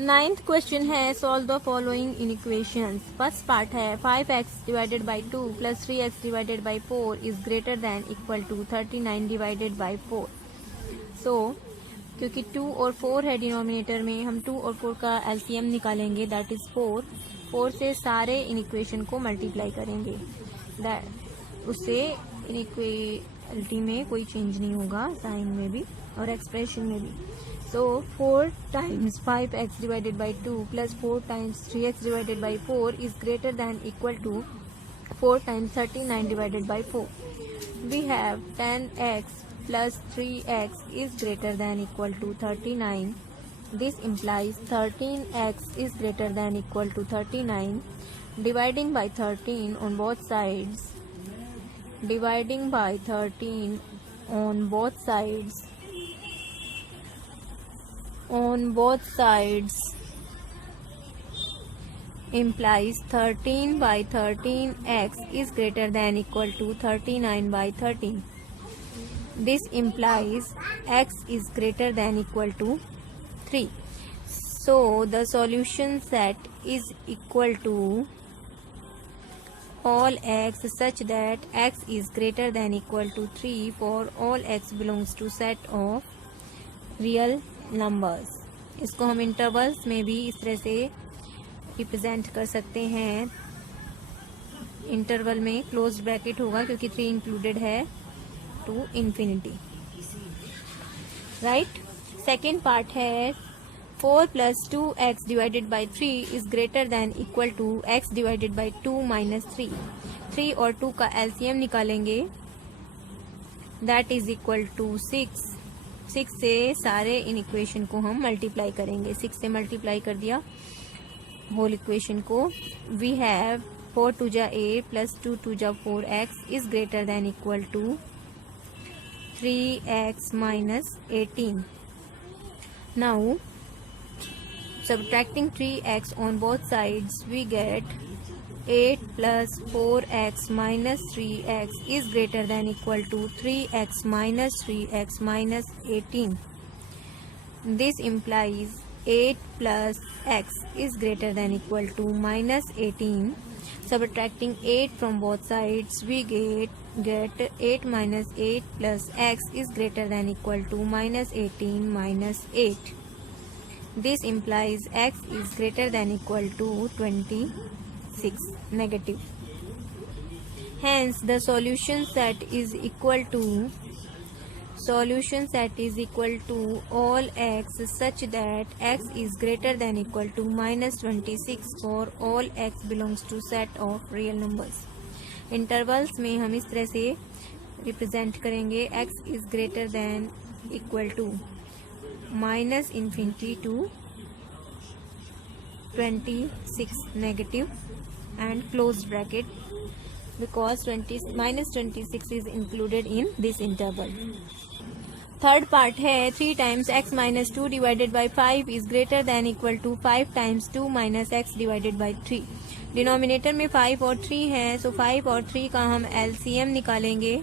Ninth question है solve the following inequations. First part है 5x divided by 2 plus 3x divided by 4 is greater than equal to 39 divided by 4। So क्योंकि 2 और 4 है denominator में, हम 2 और 4 का एलसीएम निकालेंगे, दैट इज 4। 4 से सारे इनइक्वेशन को मल्टीप्लाई करेंगे, उससे इनइक्वालिटी में कोई चेंज नहीं होगा, साइन में भी और एक्सप्रेशन में भी। So 4 times 5x divided by 2 plus 4 times 3x divided by 4 is greater than equal to 4 times 39 divided by 4. We have 10x plus 3x is greater than equal to 39. This implies 13x is greater than equal to 39. Dividing by 13 on both sides. Dividing by 13 on both sides. On both sides implies 13 by 13x is greater than equal to 39 by 13. This implies x is greater than equal to 3. So the solution set is equal to all x such that x is greater than equal to 3 for all x belongs to set of real numbers. इसको हम intervals में भी इस तरह से represent कर सकते हैं। इंटरवल में क्लोज ब्रैकेट होगा क्योंकि 3 इंक्लूडेड है to infinity, right. Second part है 4 plus 2x divided by 3 is greater than equal to x divided by 2 minus 3। 3 और 2 का एलसीएम निकालेंगे, दैट इज इक्वल टू 6। 6 से सारे इन इक्वेशन को हम मल्टीप्लाई करेंगे। 6 से मल्टीप्लाई कर दिया होल इक्वेशन को। वी हैव 4 2 जा 8 प्लस 2 2 जा 4x is greater than equal to 3x minus 18। Now subtracting 3x on both sides we get 8 plus 4x minus 3x is greater than equal to 3x minus 3x minus 18. This implies 8 plus x is greater than equal to minus 18. Subtracting 8 from both sides we get 8 minus 8 plus x is greater than equal to minus 18 minus 8. This implies x is greater than equal to 26 negative. Hence the solution set is equal to all x such that x is greater than equal to minus 26 for all x belongs to set of real numbers. Intervals में हम इस तरह से represent करेंगे, x is greater than equal to minus infinity to 26 negative and closed bracket because minus 26 is included in this interval. Third part है 3 times x minus 2 divided by 5 is greater than equal to 5 times 2 minus x divided by 3. Denominator में 5 और 3 है, सो 5 और 3 का हम LCM निकालेंगे,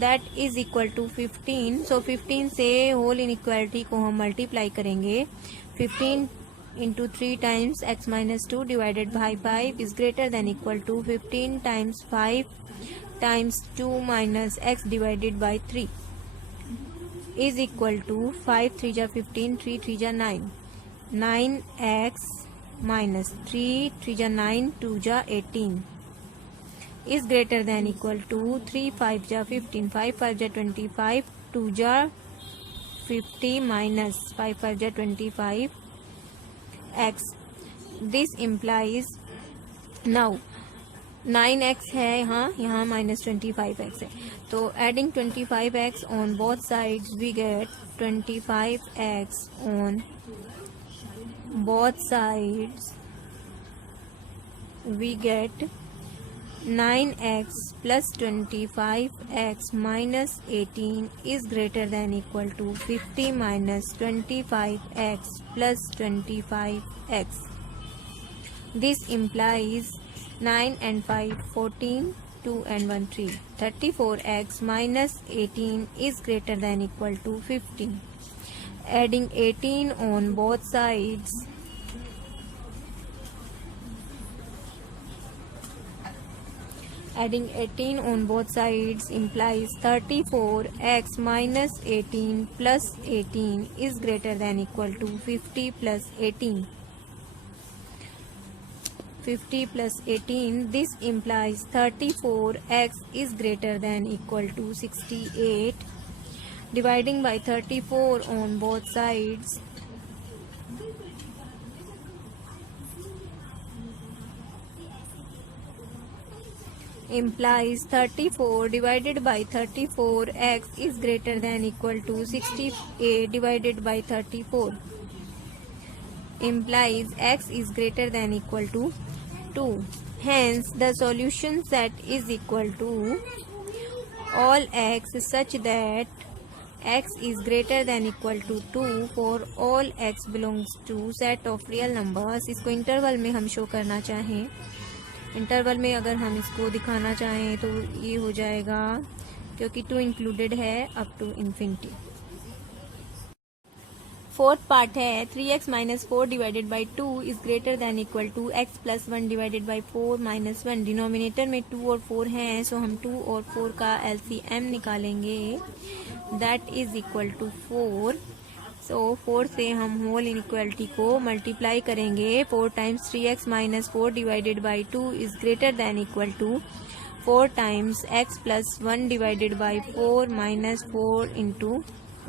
that is equal to 15। सो 15 से whole inequality को हम मल्टीप्लाई करेंगे। 15 into 3 times x minus 2 divided by 5 is greater than equal to 15 times 5 times 2 minus x divided by 3 is equal to 5 3 जा 15, 3 3 जा 9, 9x minus 3 3 जा 9, 2 जा 18 is greater than equal to 3 5 जा 15, 5 5 जा 25, 2 जा 50 minus 5 5 जा 25 x. This implies now 9x है यहाँ minus 25x है, तो adding 25x on both sides we get 25x on both sides we get 9x plus 25x minus 18 is greater than equal to 50 minus 25x plus 25x. This implies 9 and 5 14, 2 and 1 3, 34x minus 18 is greater than equal to 15. Adding 18 on both sides Adding 18 on both sides implies 34x minus 18 plus 18 is greater than equal to 50 plus 18. 50 plus 18, this implies 34x is greater than equal to 68. Dividing by 34 on both sides implies 34 divided by 34x is greater than equal to 68 divided by 34 implies x is greater than equal to 2. Hence the solution set is equal to all x such that x is greater than equal to 2 for all x belongs to set of real numbers. इसको interval में हम show करना चाहें, interval में अगर हम इसको दिखाना चाहें तो ये हो जाएगा, क्योंकि 2 इंक्लूडेड है up to infinity. Fourth part है 3x minus 4 divided by 2 is greater than equal to x plus 1 divided by 4 minus 1. Denominator में 2 और 4 हैं, सो हम 2 और 4 का LCM निकालेंगे, that is equal to 4. So 4 से हम होल इनइक्वालिटी को मल्टीप्लाई करेंगे. 4 times 3x minus 4 divided by 2 is greater than equal to 4 times x plus 1 divided by 4 minus 4 into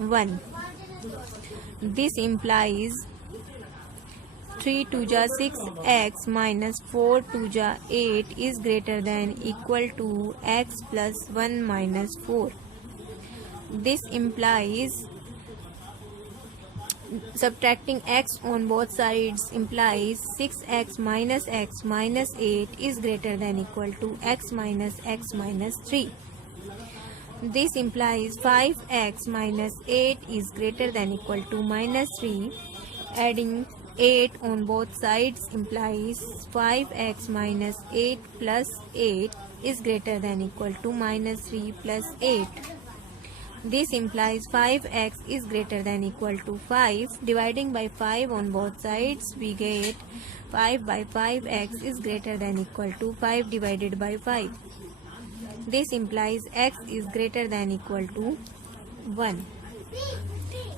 1. This implies 3 2 ja 6x minus 4 2 ja 8 is greater than equal to x plus 1 minus 4. This implies subtracting x on both sides implies 6x minus 8 is greater than equal to x minus 3. This implies 5x minus 8 is greater than equal to minus 3. Adding 8 on both sides implies 5x minus 8 plus 8 is greater than equal to minus 3 plus 8. This implies 5x is greater than equal to 5. Dividing by 5 on both sides, we get 5 by 5x is greater than equal to 5 divided by 5. This implies x is greater than equal to 1.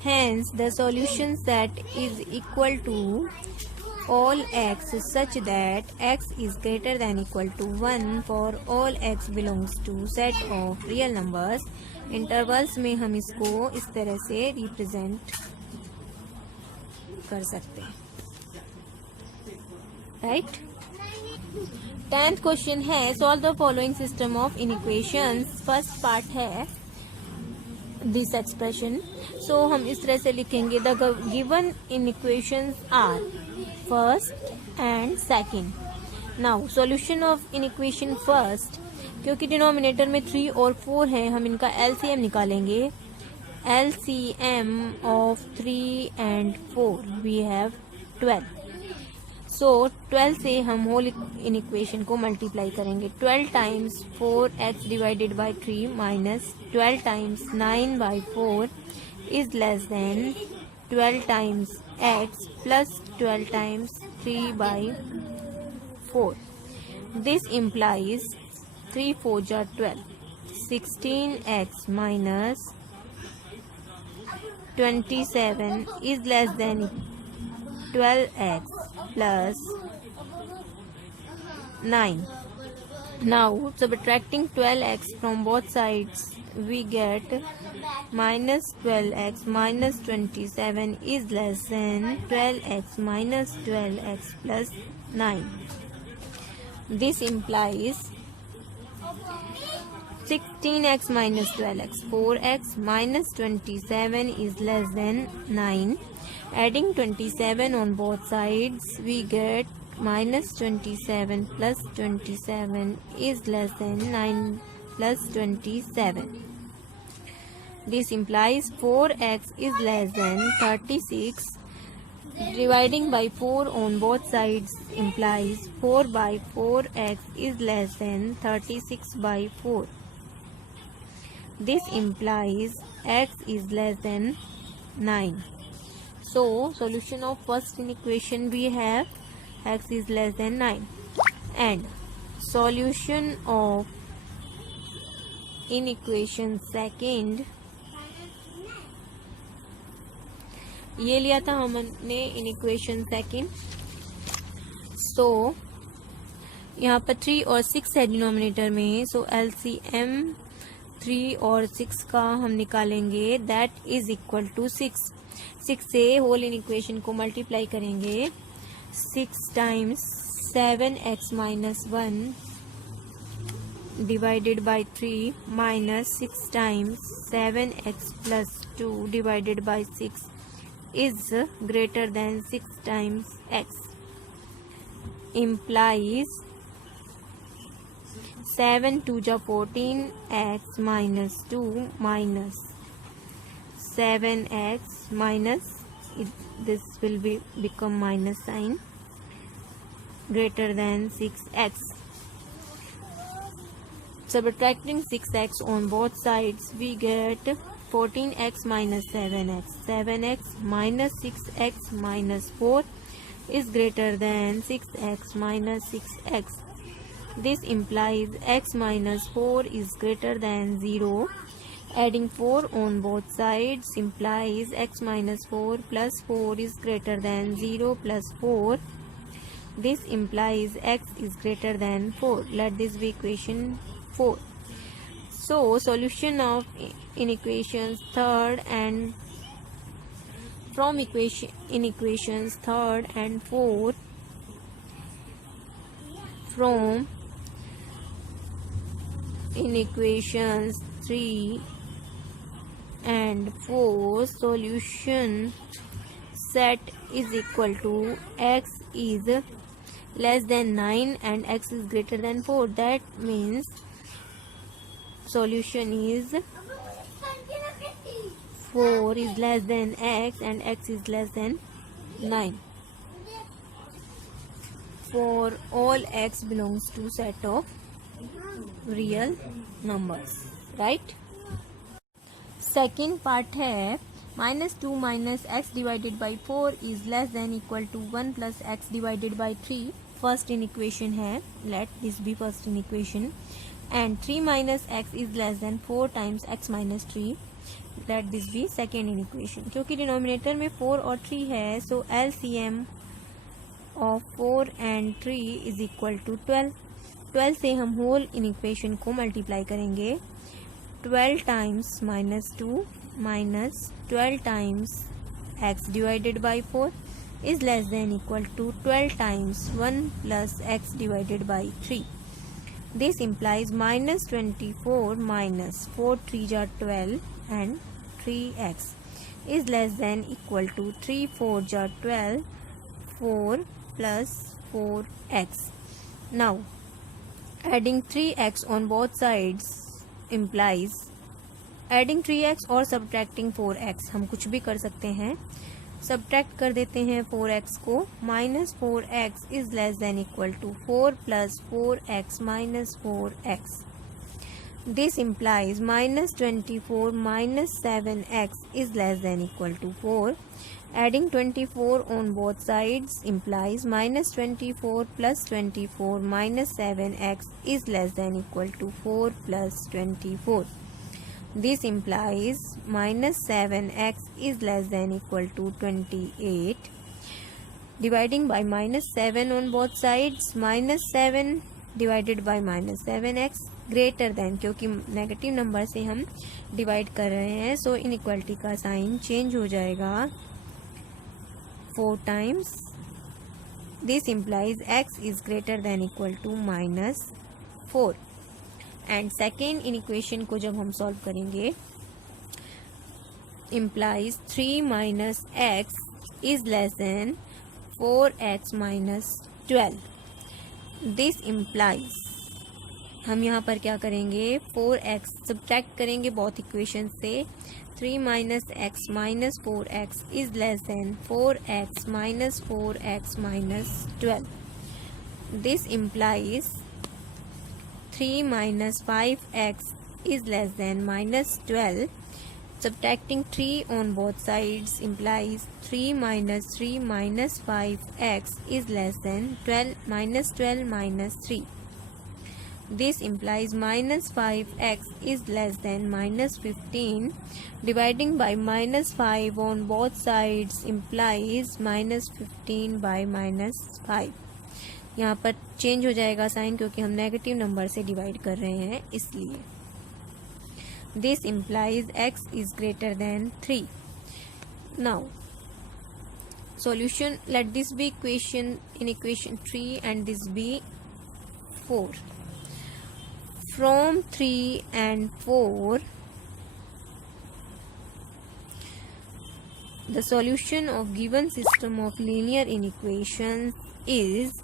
Hence, the solution set is equal to all x such that x is greater than equal to 1 for all x belongs to set of real numbers. Intervals में हम इसको इस तरह से represent कर सकते हैं, right. 10th question है solve the following system of inequations. First part है दिस एक्सप्रेशन. सो हम इस तरह से लिखेंगे the given inequations are first and second. Now solution of inequation first, क्योंकि डिनोमिनेटर में 3 और 4 है, हम इनका LCM निकालेंगे. LCM of 3 and 4 we have 12. So 12 से हम होल इनइक्वेशन को मल्टीप्लाई करेंगे. 12 times 4x divided by 3 minus 12 times 9 by 4 is less than 12 times x plus 12 times 3 by 4. This implies 3 4 ja 12. 16x minus 27 is less than 12x plus 9. Now subtracting 12x from both sides, we get minus 12x minus 27 is less than 12x minus 12x plus 9. This implies 16x minus 12x, 4x minus 27 is less than 9. Adding 27 on both sides, we get minus 27 plus 27 is less than 9 plus 27. This implies 4x is less than 36. Dividing by 4 on both sides implies 4 by 4x is less than 36 by 4. This implies x is less than 9. So, solution of first inequation we have x is less than 9. And solution of in equation second, ये लिया था हमने in equation second. सो यहाँ पर 3 और 6 है denominator में, सो LCM 3 और 6 का हम निकालेंगे, दैट इज इक्वल टू 6। 6 से होल इन इक्वेशन को मल्टीप्लाई करेंगे, 6 times 7x minus 1 divided by 3 minus 6 times 7x plus 2 divided by 6 is greater than 6 times x, implies 7 2 जा 14 x minus 2 minus 7x minus this will become minus sign greater than 6x. Subtracting 6x on both sides, we get 14x minus 7x. 7x minus 6x minus 4 is greater than 6x minus 6x. This implies x minus 4 is greater than 0. Adding 4 on both sides implies x minus 4 plus 4 is greater than 0 plus 4. This implies x is greater than 4. Let this be equation 4. So solution of in equations third and from equations third and fourth, from in equations 3 and 4, solution set is equal to x is less than 9 and x is greater than 4. That means solution is 4 is less than x and x is less than 9 for all x belongs to set of real numbers, right? Second part है -2 minus x divided by 4 is less than equal to 1 plus x divided by 3. First in equation है, let this be first in equation, and 3 minus x is less than 4 times x minus 3. Let this be second in equation. क्योंकि denominator में 4 और 3 है, so LCM of 4 and 3 is equal to 12. 12 से हम whole in equation को multiply करेंगे, 12 times -2 minus 12 times x divided by 4 is less than equal to 12 times 1 plus x divided by 3. This implies -24 minus 4 3 are 12 and 3x is less than equal to 3 4 are 12, 4 plus 4x. Now adding 3x on both sides implies adding 3x और subtracting 4x. हम कुछ भी कर सकते हैं, subtract कर देते हैं 4x को, -4x is less than equal to 4 plus 4x minus 4x. This implies -24 minus 7x is less than equal to 4. Adding 24 on both sides implies -24 plus 24 minus 7x is less than equal to 4 plus 24. This implies -7x is less than equal to 28. Dividing by -7 on both sides, -7 divided by -7x greater than, क्योंकि negative number से हम divide कर रहे हैं, सो inequality का sign change हो जाएगा 4 times. This implies x is greater than equal to -4. And second in equation को जब हम सॉल्व करेंगे, implies 3 minus x is less than 4x minus 12. This implies, हम यहाँ पर क्या करेंगे, 4x सब्ट्रैक्ट करेंगे बोथ इक्वेशन से, 3 minus x minus 4x is less than 4x minus 4x minus 12. This implies 3 minus 5x is less than -12. Subtracting 3 on both sides implies 3 minus 3 minus 5x is less than 12 minus 12 minus 3. This implies minus 5x is less than minus 15. Dividing by minus 5 on both sides implies minus 15 by minus 5. यहाँ पर change हो जाएगा sign क्योंकि हम negative number से divide कर रहे हैं इसलिए. This implies x is greater than 3. Now solution, let this be equation in equation 3 and this be 4. From 3 and 4, the solution of given system of linear inequations is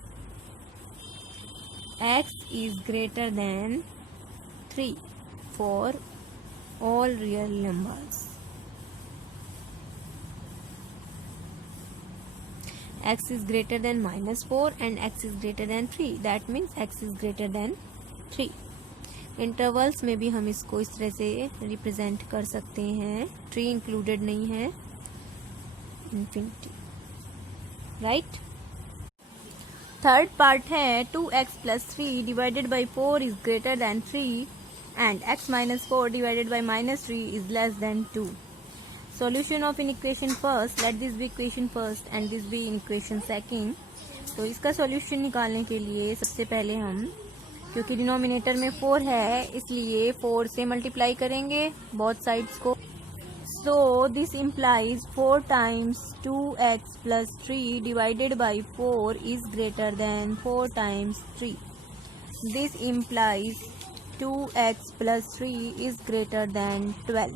x is greater than 3 for all real numbers. X is greater than minus 4 and x is greater than 3. That means x is greater than 3. Intervals में भी हम इसको इस तरह से represent कर सकते हैं. 3 इंक्लूडेड नहीं है, इंफिनिटी. राइट. थर्ड पार्ट है 2x plus 3 divided by 4 is greater then 3 and x minus 4 divided by minus 3 is less than 2. Solution of in equation first, let this be equation first and this be in equation second. तो इसका solution निकालने के लिए सबसे पहले हम, क्योंकि denominator में 4 है इसलिए 4 से मल्टीप्लाई करेंगे बोथ साइड्स को. So this implies 4 times 2x plus 3 divided by 4 is greater than 4 times 3. This implies 2x plus 3 is greater than 12.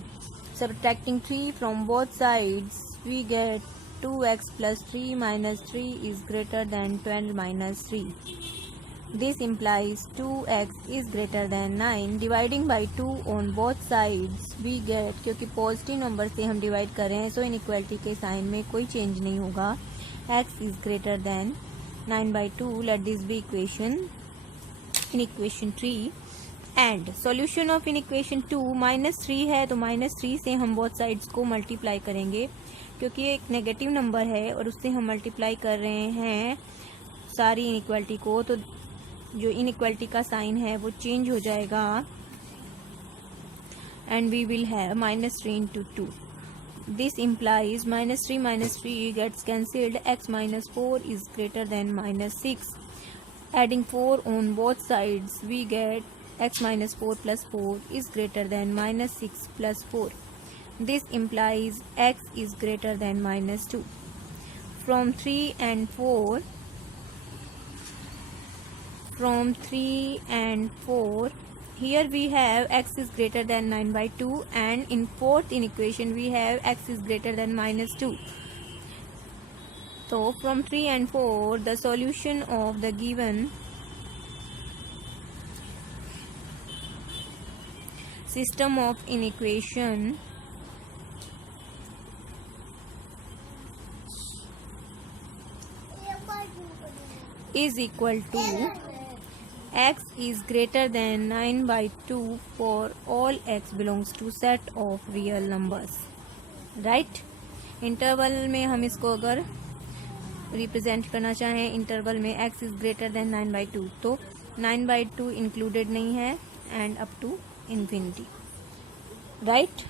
Subtracting 3 from both sides, we get 2x plus 3 minus 3 is greater than 12 minus 3. This implies 2x is greater than 9. Dividing by 2 on both sides, we get, क्योंकि positive number से हम divide कर रहे हैं, सो inequality के sign में कोई change नहीं होगा. x is greater than 9 by 2. Let this be equation in equation 3. And solution of in equation 2 -3 है तो -3 से हम बोथ साइड्स को मल्टीप्लाई करेंगे क्योंकि एक नेगेटिव नंबर है और उससे हम मल्टीप्लाई कर रहे हैं सारी इनइक्वालिटी को, तो जो इनइक्वालिटी का साइन है वो चेंज हो जाएगा and we will have -3 into 2. This implies -3 minus 3 gets cancelled. X minus 4 is greater than -6. Adding 4 on both sides, we get x minus 4 plus 4 is greater than -6 plus 4. This implies x is greater than -2. From 3 and 4, here we have x is greater than 9 by 2 and in fourth in equation we have x is greater than -2. So from 3 and 4 the solution of the given system of inequation is equal to x is greater than 9 by 2 for all x belongs to set of real numbers. right? Interval में हम इसको अगर represent करना चाहें interval में x is greater than 9 by 2 तो 9 by 2 included नहीं है and up to infinity. right?